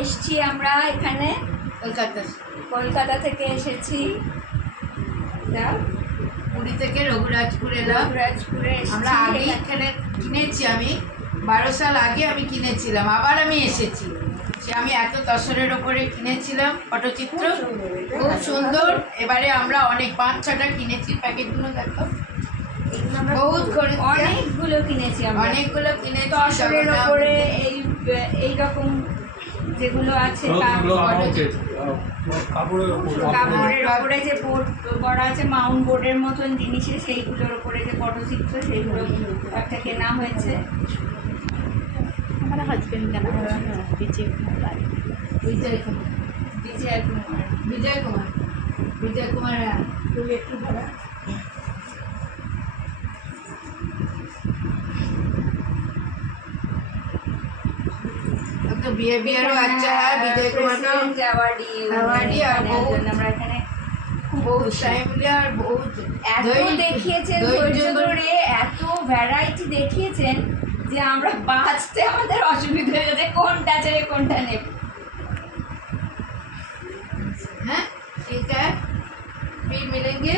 এসছি আমরা এখানে কলকাতা থেকে এসেছি। পুরী থেকে রঘুরাজপুর এলাম। রঘুরাজপুরে আমরা আগে এখানে কিনেছি, আমি 12 সাল আগে আমি কিনেছিলাম, আবার আমি এসেছি। সে আমি এত দশরের ওপরে কিনেছিলাম পটচিত্র, খুব সুন্দর। এবারে আমরা অনেক 5-6টা কিনেছি। প্যাকেটগুলো দেখো, বহুত অনেকগুলো কিনেছি আমরা, অনেকগুলো কিনেছি। দশরের ওপরে এইরকম যেগুলো আছে কাপড়ের ওপরে যে বোর্ড করা আছে, মাউন্ট বোর্ডের মতন জিনিসে, সেইগুলোর ওপরে যে পটচিত্র, সেইগুলো একটা কেনা হয়েছে। আমার হাজবেন্ড কেনা বিজয় কুমার বিজয় কুমার তুমি একটু ভাড়া। तो बिहेवियरो अच्छा है। विजय कुमार का अवार्डी और बहुत আমরা এখানে बहुत टाइम लिया और बहुत এত দেখিয়েছেন, ধৈর্য ধরে এত ভ্যারাইটি দেখিয়েছেন যে আমরা বাঁচতে আমাদের অসুবিধা হয়ে যাচ্ছে, কোনটা ছেড়ে কোনটা নেব। हैं ठीक है, फिर मिलेंगे।